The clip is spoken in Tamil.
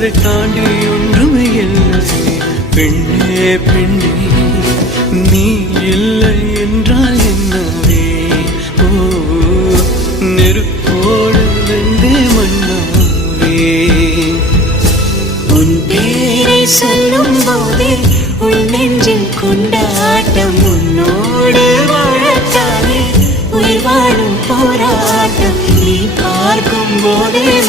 அதை தாண்டி ஒன்றுமே இல்லை. பெண்ணே பெண்ணே நீ இல்லை என்றால் என்னவே? ஓ நெருப்போடு வெந்தே மண்ணாவே. உன் பேரை சொல்லும் போதே உள் நெஞ்சில் கொண்டாட்டம். உன்னோடு வாழத்தானே உயிர் வாழும் போராட்டம். நீ பார்க்கும் போதே